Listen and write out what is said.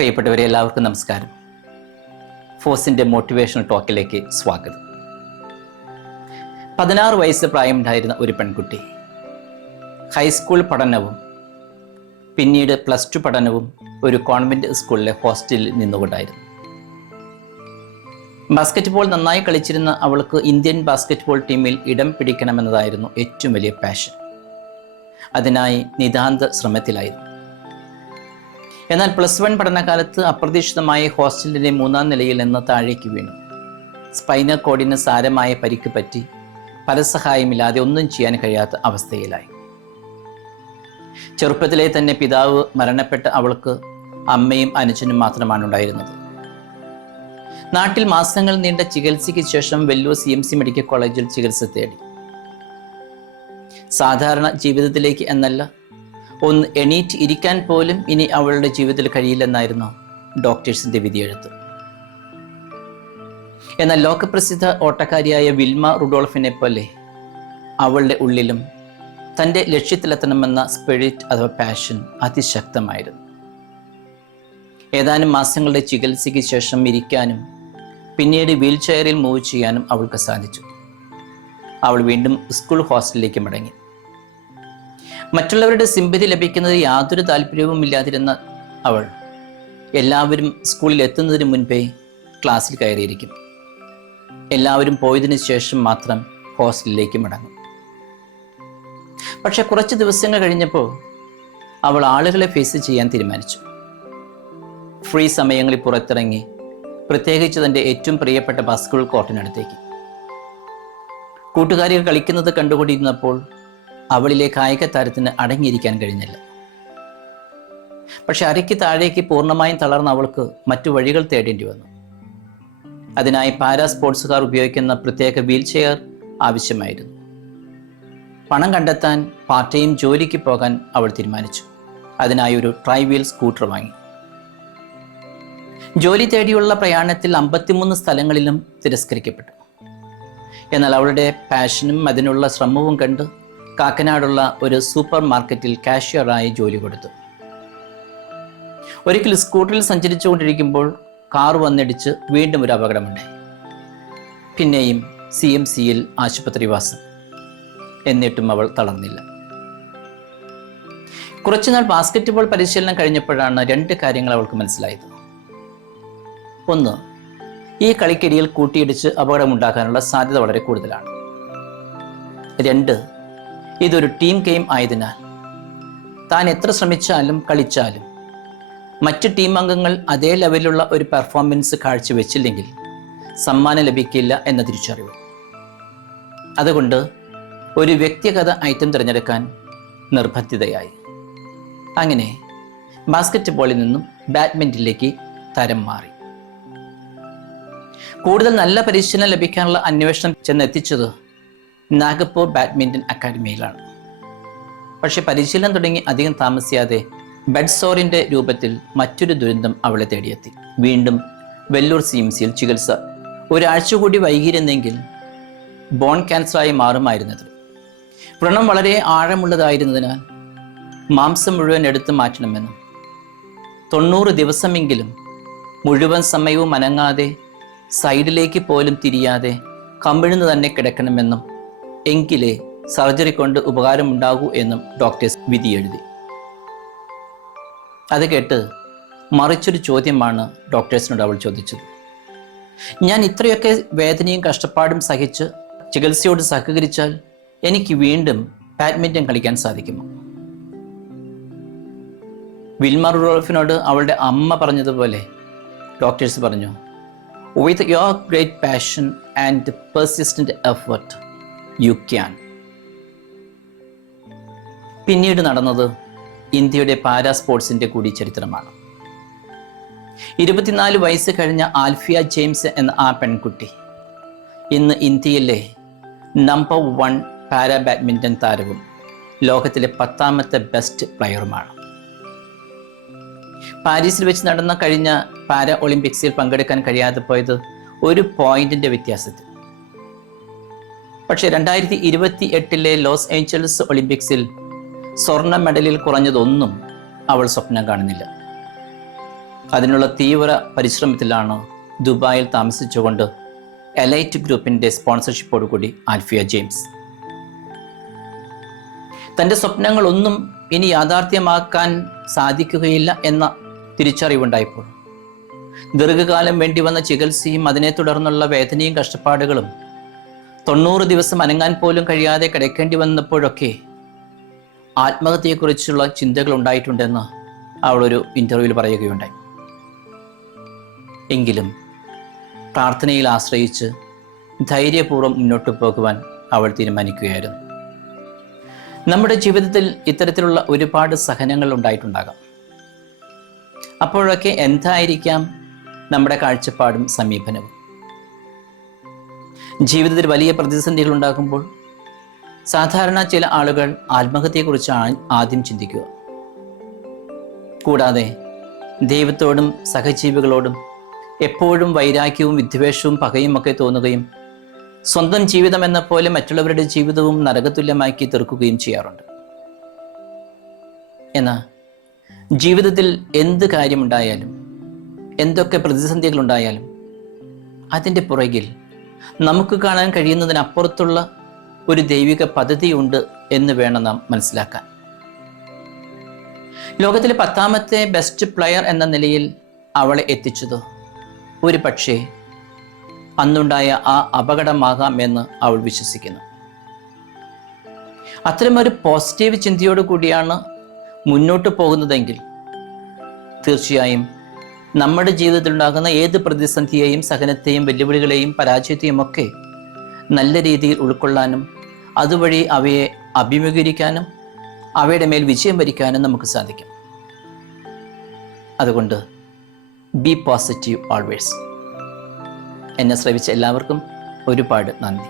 പ്രിയപ്പെട്ടവരെ, എല്ലാവർക്കും നമസ്കാരം. ഫോസിൻ്റെ മോട്ടിവേഷണൽ ടോക്കിലേക്ക് സ്വാഗതം. 16 വയസ്സ് പ്രായമുണ്ടായിരുന്ന ഒരു പെൺകുട്ടി ഹൈസ്കൂൾ പഠനവും പിന്നീട് +2 പഠനവും ഒരു കോൺവെൻറ്റ് സ്കൂളിലെ ഹോസ്റ്റലിൽ നിന്നുകൊണ്ടായിരുന്നു. ബാസ്ക്കറ്റ്ബോൾ നന്നായി കളിച്ചിരുന്ന അവൾക്ക് ഇന്ത്യൻ ബാസ്ക്കറ്റ്ബോൾ ടീമിൽ ഇടം പിടിക്കണമെന്നതായിരുന്നു ഏറ്റവും വലിയ പാഷൻ. അതിനായി നിതാന്ത ശ്രമത്തിലായിരുന്നു. എന്നാൽ +1 പഠനകാലത്ത് അപ്രതീക്ഷിതമായി ഹോസ്റ്റലിൻ്റെ 3-ാം നിലയിൽ നിന്ന് താഴേക്ക് വീണു. സ്പൈനൽ കോഡിന് സാരമായ പരിക്ക് പറ്റി പരസഹായമില്ലാതെ ഒന്നും ചെയ്യാൻ കഴിയാത്ത അവസ്ഥയിലായി. ചെറുപ്പത്തിലെ തന്നെ പിതാവ് മരണപ്പെട്ട അവൾക്ക് അമ്മയും അനുജനും മാത്രമാണ് ഉണ്ടായിരുന്നത്. നാട്ടിൽ മാസങ്ങൾ നീണ്ട ചികിത്സയ്ക്ക് ശേഷം വെല്ലൂർ CMC മെഡിക്കൽ കോളേജിൽ ചികിത്സ തേടി. സാധാരണ ജീവിതത്തിലേക്ക് എന്നല്ല, ഒന്ന് എണീറ്റ് ഇരിക്കാൻ പോലും ഇനി അവളുടെ ജീവിതത്തിൽ കഴിയില്ലെന്നായിരുന്നു ഡോക്ടേഴ്സിന്റെ വിധിയെഴുത്ത്. എന്നാൽ ലോകപ്രസിദ്ധ ഓട്ടക്കാരിയായ വിൽമ റുഡോൾഫിനെ പോലെ അവളുടെ ഉള്ളിലും തൻ്റെ ലക്ഷ്യത്തിലെത്തണമെന്ന സ്പിരിറ്റ് അഥവാ പാഷൻ അതിശക്തമായിരുന്നു. ഏതാനും മാസങ്ങളുടെ ചികിത്സയ്ക്ക് ശേഷം ഇരിക്കാനും പിന്നീട് വീൽ ചെയറിൽ മൂവ് ചെയ്യാനും അവൾക്ക് സാധിച്ചു. അവൾ വീണ്ടും സ്കൂൾ ഹോസ്റ്റലിലേക്ക് മടങ്ങി. മറ്റുള്ളവരുടെ സിമ്പതി ലഭിക്കുന്നത് യാതൊരു താല്പര്യവും ഇല്ലാതിരുന്ന അവൾ എല്ലാവരും സ്കൂളിൽ എത്തുന്നതിന് മുൻപേ ക്ലാസ്സിൽ കയറിയിരിക്കും. എല്ലാവരും പോയതിനു ശേഷം മാത്രം ഹോസ്റ്റലിലേക്ക് മടങ്ങും. പക്ഷെ കുറച്ച് ദിവസങ്ങൾ കഴിഞ്ഞപ്പോൾ അവൾ ആളുകളെ ഫേസ് ചെയ്യാൻ തീരുമാനിച്ചു. ഫ്രീ സമയങ്ങളിൽ പുറത്തിറങ്ങി, പ്രത്യേകിച്ച് തൻ്റെ ഏറ്റവും പ്രിയപ്പെട്ട ബാസ്കറ്റ്ബോൾ കോർട്ടിനടുത്തേക്ക്. കൂട്ടുകാരികൾ കളിക്കുന്നത് കണ്ടുകൊണ്ടിരുന്നപ്പോൾ അവളിലെ കായിക താരത്തിന് അടങ്ങിയിരിക്കാൻ കഴിഞ്ഞില്ല. പക്ഷെ അരയ്ക്ക് താഴേക്ക് പൂർണ്ണമായും തളർന്ന അവൾക്ക് മറ്റു വഴികൾ തേടേണ്ടി വന്നു. അതിനായി പാരാ സ്പോർട്സുകാർ ഉപയോഗിക്കുന്ന പ്രത്യേക വീൽ ചെയർ ആവശ്യമായിരുന്നു. പണം കണ്ടെത്താൻ പാർട്ട് ടൈം ജോലിക്ക് പോകാൻ അവൾ തീരുമാനിച്ചു. അതിനായി ഒരു ട്രൈ വീൽ സ്കൂട്ടർ വാങ്ങി. ജോലി തേടിയുള്ള പ്രയാണത്തിൽ 53 സ്ഥലങ്ങളിലും തിരസ്കരിക്കപ്പെട്ടു. എന്നാൽ അവളുടെ പാഷനും അതിനുള്ള ശ്രമവും കണ്ട് കാക്കനാടുള്ള ഒരു സൂപ്പർ മാർക്കറ്റിൽ കാഷ്യറായി ജോലി കൊടുത്തു. ഒരിക്കൽ സ്കൂട്ടറിൽ സഞ്ചരിച്ചുകൊണ്ടിരിക്കുമ്പോൾ കാർ വന്നിടിച്ച് വീണ്ടും ഒരു അപകടമുണ്ടായി. പിന്നെയും CMCയിൽ ആശുപത്രിവാസം. എന്നിട്ടും അവൾ തളർന്നില്ല. കുറച്ചുനാൾ ബാസ്കറ്റ്ബോൾ പരിശീലനം കഴിഞ്ഞപ്പോഴാണ് 2 കാര്യങ്ങൾ അവൾക്ക് മനസ്സിലായത്. ഒന്ന്, ഈ കളിക്കിടയിൽ കൂട്ടിയിടിച്ച് അപകടമുണ്ടാക്കാനുള്ള സാധ്യത വളരെ കൂടുതലാണ്. 2, ഇതൊരു ടീം ഗെയിം ആയതിനാൽ താൻ എത്ര ശ്രമിച്ചാലും കളിച്ചാലും മറ്റ് ടീം അംഗങ്ങൾ അതേ ലെവലിലുള്ള ഒരു പെർഫോമൻസ് കാഴ്ചവെച്ചില്ലെങ്കിൽ സമ്മാനം ലഭിക്കില്ല എന്ന തിരിച്ചറിവ്. അതുകൊണ്ട് ഒരു വ്യക്തിഗത ഐറ്റം തിരഞ്ഞെടുക്കാൻ നിർബന്ധിതയായി. അങ്ങനെ ബാസ്കറ്റ്ബോളിൽ നിന്നും ബാഡ്മിൻ്റണിലേക്ക് തരം മാറി. കൂടുതൽ നല്ല പരിശീലനം ലഭിക്കാനുള്ള അന്വേഷണം ചെന്നെത്തിച്ചത് നാഗപ്പൂർ ബാഡ്മിൻ്റൺ അക്കാദമിയിലാണ്. പക്ഷെ പരിശീലനം തുടങ്ങി അധികം താമസിയാതെ ബെഡ് സോറിൻ്റെ രൂപത്തിൽ മറ്റൊരു ദുരന്തം അവളെ തേടിയെത്തി. വീണ്ടും വെല്ലൂർ CMCയിൽ ചികിത്സ. ഒരാഴ്ച കൂടി വൈകിയിരുന്നെങ്കിൽ ബോൺ ക്യാൻസറായി മാറുമായിരുന്നത്. വ്രണം വളരെ ആഴമുള്ളതായിരുന്നതിനാൽ മാംസം മുഴുവൻ എടുത്തു മാറ്റണമെന്നും 90 ദിവസമെങ്കിലും മുഴുവൻ സമയവും അനങ്ങാതെ സൈഡിലേക്ക് പോലും തിരിയാതെ കമിഴ്ന്നു തന്നെ കിടക്കണമെന്നും എങ്കിലേ സർജറി കൊണ്ട് ഉപകാരമുണ്ടാകൂ എന്നും ഡോക്ടേഴ്സ് വിധി എഴുതി. അത് കേട്ട് മറിച്ചൊരു ചോദ്യമാണ് ഡോക്ടേഴ്സിനോട് അവൾ ചോദിച്ചത്. ഞാൻ ഇത്രയൊക്കെ വേദനയും കഷ്ടപ്പാടും സഹിച്ച് ചികിത്സയോട് സഹകരിച്ചാൽ എനിക്ക് വീണ്ടും ബാഡ്മിൻ്റൺ കളിക്കാൻ സാധിക്കുമോ? വിൽമ റുഡോൾഫിനോട് അവളുടെ അമ്മ പറഞ്ഞതുപോലെ ഡോക്ടേഴ്സ് പറഞ്ഞു, With your great passion and persistent effort, you can. പിന്നീട് നടന്നത് ഇന്ത്യയുടെ പാരാ സ്പോർട്സിൻ്റെ കൂടി ചരിത്രമാണ്. 24 വയസ്സ് കഴിഞ്ഞ ആൽഫിയ ജെയിംസ് എന്ന ആ പെൺകുട്ടി ഇന്ന് ഇന്ത്യയിലെ നമ്പർ 1 പാരാ ബാഡ്മിൻ്റൺ താരവും ലോകത്തിലെ 10ാമത്തെ ബെസ്റ്റ് പ്ലെയറുമാണ്. പാരീസിൽ വെച്ച് നടന്ന കഴിഞ്ഞ പാരാ ഒളിമ്പിക്സിൽ പങ്കെടുക്കാൻ കഴിയാതെ പോയത് ഒരു പോയിന്റിന്റെ വ്യത്യാസത്തിൽ. പക്ഷെ 2028 ലോസ് ഏഞ്ചൽസ് ഒളിമ്പിക്സിൽ സ്വർണ്ണ മെഡലിൽ കുറഞ്ഞതൊന്നും അവൾ സ്വപ്നം കാണുന്നില്ല. അതിനുള്ള തീവ്ര പരിശ്രമത്തിലാണ് ദുബായിൽ താമസിച്ചുകൊണ്ട് എലൈറ്റ് ഗ്രൂപ്പിൻ്റെ സ്പോൺസർഷിപ്പോടുകൂടി ആൽഫിയ ജെയിംസ്. തൻ്റെ സ്വപ്നങ്ങളൊന്നും ഇനി യാഥാർത്ഥ്യമാക്കാൻ സാധിക്കുകയില്ല എന്ന തിരിച്ചറിവുണ്ടായപ്പോൾ ദീർഘകാലം വേണ്ടി വന്ന ചികിത്സയും അതിനെ തുടർന്നുള്ള വേദനയും കഷ്ടപ്പാടുകളും 90 ദിവസം അനങ്ങാൻ പോലും കഴിയാതെ കിടക്കേണ്ടി വന്നപ്പോഴൊക്കെ ആത്മഹത്യയെക്കുറിച്ചുള്ള ചിന്തകൾ ഉണ്ടായിട്ടുണ്ടെന്ന് അവളൊരു ഇൻ്റർവ്യൂവിൽ പറയുകയുണ്ടായി. എങ്കിലും പ്രാർത്ഥനയിൽ ആശ്രയിച്ച് ധൈര്യപൂർവ്വം മുന്നോട്ട് പോകുവാൻ അവൾ തീരുമാനിക്കുകയായിരുന്നു. നമ്മുടെ ജീവിതത്തിൽ ഇത്തരത്തിലുള്ള ഒരുപാട് സഹനങ്ങൾ ഉണ്ടായിട്ടുണ്ടാകാം. അപ്പോഴൊക്കെ എന്തായിരിക്കാം നമ്മുടെ കാഴ്ചപ്പാടും സമീപനവും? ജീവിതത്തിൽ വലിയ പ്രതിസന്ധികൾ ഉണ്ടാകുമ്പോൾ സാധാരണ ചില ആളുകൾ ആത്മഹത്യയെക്കുറിച്ചാണ് ആദ്യം ചിന്തിക്കുക. കൂടാതെ ദൈവത്തോടും സഹജീവികളോടും എപ്പോഴും വൈരാഗ്യവും വിദ്വേഷവും പകയും ഒക്കെ തോന്നുകയും സ്വന്തം ജീവിതം എന്ന പോലെ മറ്റുള്ളവരുടെ ജീവിതവും നരകതുല്യമാക്കി തീർക്കുകയും ചെയ്യാറുണ്ട്. എന്നാൽ ജീവിതത്തിൽ എന്ത് കാര്യമുണ്ടായാലും എന്തൊക്കെ പ്രതിസന്ധികൾ ഉണ്ടായാലും അതിൻ്റെ പുറകിൽ നമുക്ക് കാണാൻ കഴിയുന്നതിനപ്പുറത്തുള്ള ഒരു ദൈവിക പദ്ധതിയുണ്ട് എന്ന് വേണം നാം മനസ്സിലാക്കാൻ. ലോകത്തിലെ 10ാമത്തെ ബെസ്റ്റ് പ്ലെയർ എന്ന നിലയിൽ അവളെ എത്തിച്ചത് ഒരു പക്ഷേ അന്നുണ്ടായ ആ അപകടമാകാം എന്ന് അവൾ വിശ്വസിക്കുന്നു. അത്തരമൊരു പോസിറ്റീവ് ചിന്തയോടു കൂടിയാണ് മുന്നോട്ട് പോകുന്നതെങ്കിൽ തീർച്ചയായും നമ്മുടെ ജീവിതത്തിൽ ഉണ്ടാകുന്ന ഏത് പ്രതിസന്ധിയെയും സഹനത്തെയും വെല്ലുവിളികളെയും പരാജയത്തെയും ഒക്കെ നല്ല രീതിയിൽ ഉൾക്കൊള്ളാനും അതുവഴി അവയെ അഭിമുഖീകരിക്കാനും അവയുടെ മേൽ വിജയം വരിക്കാനും നമുക്ക് സാധിക്കും. അതുകൊണ്ട് ബി പോസിറ്റീവ് ഓൾവേസ്. എന്നെ ശ്രവിച്ച എല്ലാവർക്കും ഒരുപാട് നന്ദി.